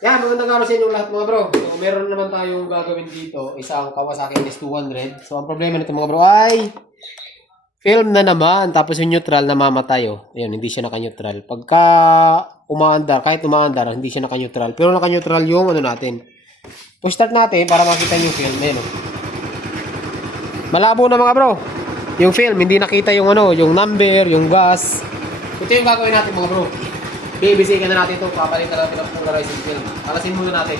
Yan, magandang araw sa inyo lahat mga bro. So, meron naman tayong gagawin dito, isang Kawasaki NS200. So, ang problema nito mga bro ay film na naman, tapos yung neutral namamatay oh. Ayun, hindi siya naka-neutral. Pagka umaandar, kahit umaandar, hindi siya naka-neutral. Pero naka-neutral yung ano natin. Push start natin para makita yung film. Ayun oh. Malabo na mga bro. Yung film, hindi nakita yung ano, yung number, yung gas. Ito yung gagawin natin mga bro. Bibisikan na natin ito, papalitan natin ang polarizing film. Alasin muna natin.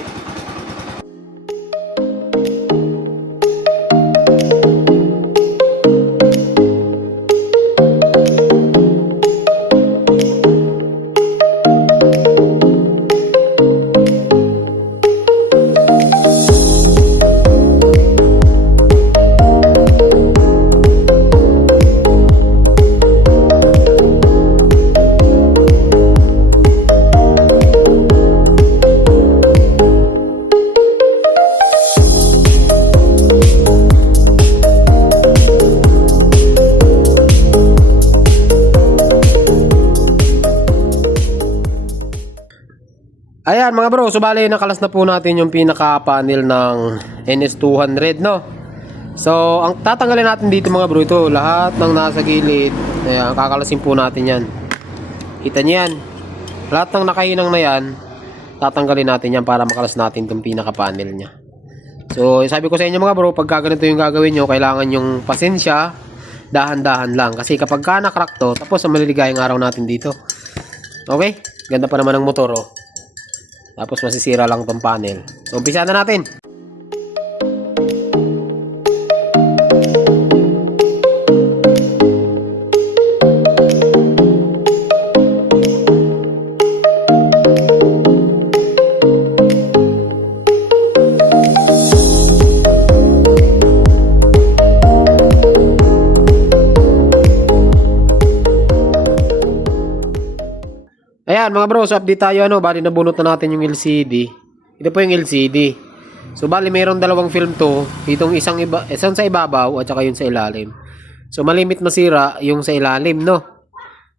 Ayan mga bro, so bali nakalas na po natin yung pinaka-panel ng NS200 no. So ang tatanggalin natin dito mga bro, ito lahat ng nasa gilid. Ayan, kakalasin po natin yan. Kita nyo yan. Lahat ng nakahinang na yan, tatanggalin natin yan para makalas natin itong pinaka-panel nya. So sabi ko sa inyo mga bro, pagka ganito yung gagawin nyo, kailangan yung pasensya, dahan-dahan lang. Kasi kapag ka nakrack to, tapos ang maliligayang araw natin dito. Okay? Ganda pa naman ng motor oh. Tapos masisira lang tong panel. So umpisa na natin. Ayan mga bro, so update tayo ano, bali nabunot na natin yung LCD. Ito po yung LCD. So bali mayroon dalawang film to, itong isang sa ibabaw at saka yung sa ilalim. So malimit masira yung sa ilalim, no.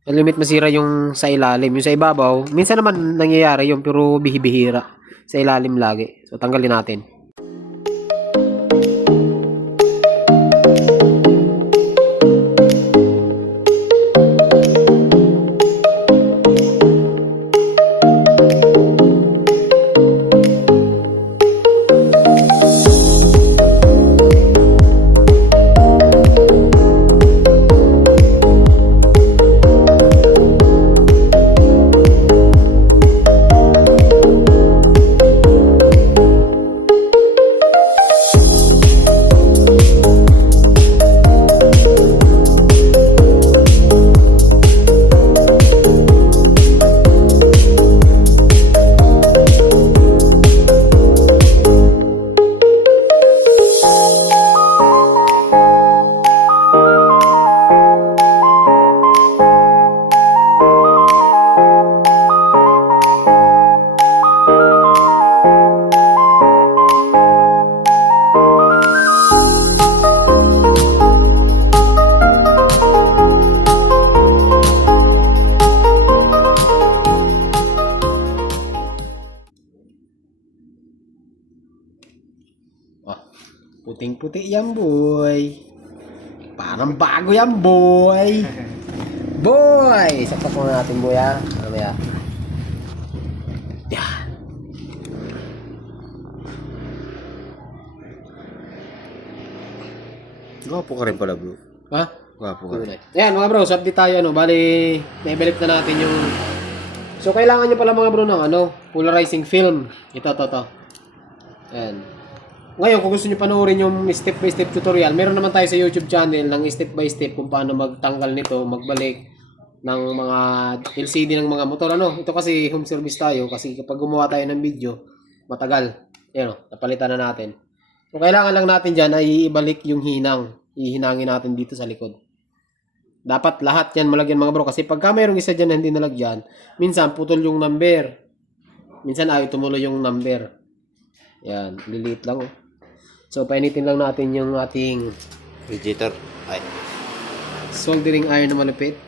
Malimit masira yung sa ilalim, yung sa ibabaw. Minsan naman nangyayari yung pero bihibihira. Sa ilalim lagi. So tanggalin natin. Puting-puti yan, boy. Parang bago yan, boy. Boy! Saksak muna natin, boy, ha? Ano ba yan? Yan. Gwapo ka rin pala, bro. Ha? Gwapo ka rin. Ayan, mga bro, so update tayo, ano? Bali, naibalik na natin yung... So, kailangan nyo pala, mga bro, ng, ano? Polarizing film. Ito. Ayan. Ngayon, kung gusto nyo panoorin yung step by step tutorial, meron naman tayo sa YouTube channel ng step by step kung paano magtanggal nito, magbalik ng mga LCD ng mga motor. Ano? Ito kasi home service tayo kasi kapag gumawa tayo ng video, matagal. Ayan o, napalitan na natin. So, kailangan lang natin dyan ay ibalik yung hinang. Ihinangin natin dito sa likod. Dapat lahat yan malagyan mga bro kasi pagka mayroong isa dyan na hindi nalagyan, minsan putol yung number. Minsan ay tumuloy yung number. Yan, liliit lang oh. So, painitin lang natin yung ating Radiator. Ay. soldering iron na malupit.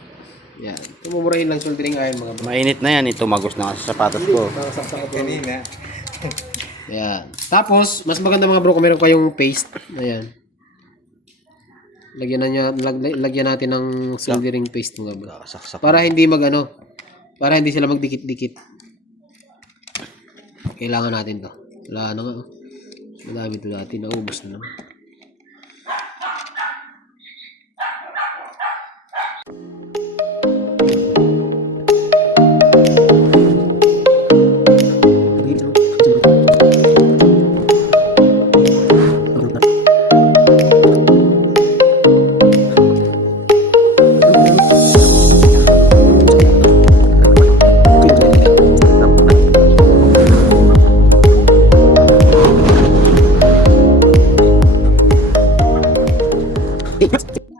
Yan. Tumumurahin lang soldering iron mga bro. Mainit na yan. Tumagos na sa sapatos ko. Nakasaksak ko kanina. Yan. Tapos, mas maganda mga bro kung meron kayong paste. Ayan. Lagyan natin ng soldering paste mga bro. Para hindi para hindi sila magdikit-dikit. Kailangan natin to. Wala na nga. Madami ito dati. Naubos na naman.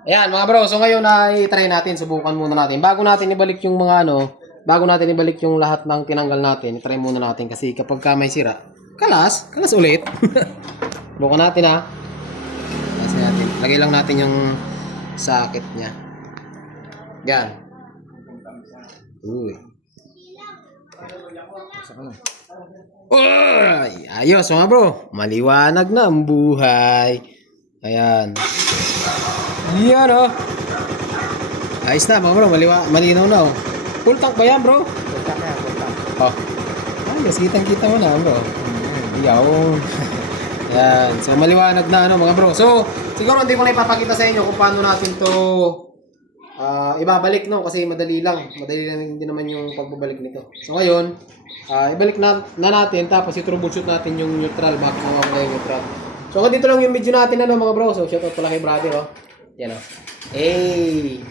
Ayan mga bro, so ngayon ay try natin, subukan muna natin. Bago natin ibalik yung lahat ng tinanggal natin, try muna natin kasi kapag ka may sira, kalas ulit. Bukan natin ha. Kasi natin, lagay lang natin yung socket niya. Yan. Uy. Uy, ayos mga bro, maliwanag na ang buhay. Ayan. Yan oh. Ayos na mga bro, malinaw na oh. Full tank ba yan bro? Full tank na yan, full tank. Oh. Ayos, kitang-kita mo na bro. Yaw. Yan. So maliwanag na mga bro. So siguro hindi ko na ipapakita sa inyo kung paano natin to ibabalik kasi madali lang din naman yung pagbabalik nito. So ngayon, ibalik na natin tapos i-troubleshoot natin yung neutral, bakit nawawala yung neutral. So dito lang yung video natin mga bro. So shoutout pala kay brother oh. Yan o. Hey!